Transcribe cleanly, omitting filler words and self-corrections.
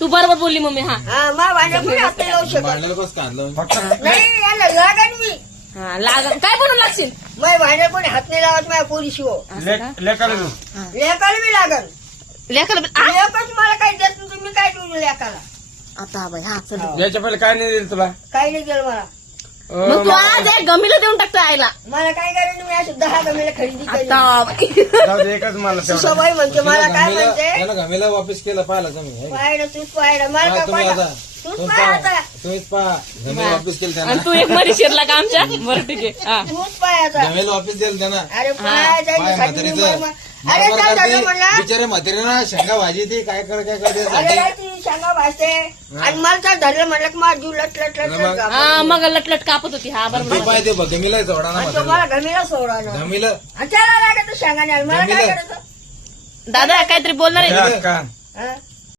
तू बरोबर बोलली मम्मी. हा मा भांड्या कोणी हात नाही लावू शकत भांड्याला कसं काढलं नाही. याला लागन मी हा लागल काय बनवून लागशील. माझ्या भांड्या कोणी हात नाही लावत माझ्या पोरी शिव लेकाला लेकाला मी लागन. लेकर लेकच मला काही देत नाही तुम्ही काय देऊ लेकाला. आता बाई हा चल. याच्या पहिले काय नाही दिलं तुला काही नाही केलं मला. मग तू आज एक गमीला देऊन टाकतो आईला. मला काय करायचं मी अशी 10 गमेला खरेदी केली. आता बाई. जाऊ दे, एकच मला तेवढं. सुशाबाई म्हणते मला काय म्हणते त्याला घमेला वापस केला पाहिला तुम्ही पाहिलं तूच पाहिलं मला काय तुम्ही पाहिलं आता तूच पाहायचा तुम्हीच पहा घमेला वापस केलं आणि त्यांना तू एक मरी शिरला का आमच्या. बरं ठीक आहे. हा तूच पाहायचा. घमेला वापस दिलं त्यांना अरे पाहायचा पाय साठी मी म्हातारीचं अरे बरोबर काय करते. झालं म्हणला बिचारे म्हातारीना शेंगा भाजी ती काय करते अरे काय ती सांगा भाजते आणि मला तर धरलं म्हणलं की माझा जीव लट लट लट लट कापत. हा मग लटलट कापत होती. हा बरोबर. तो पाय ते घमेला जोडा ना आणि तो म्हातारीला मला घमीला सोडवलं घमेला आणि त्याला लागत शेंगाने मला काय घमीला. करायचं. दादा काहीतरी बोलणार आहे. का हा?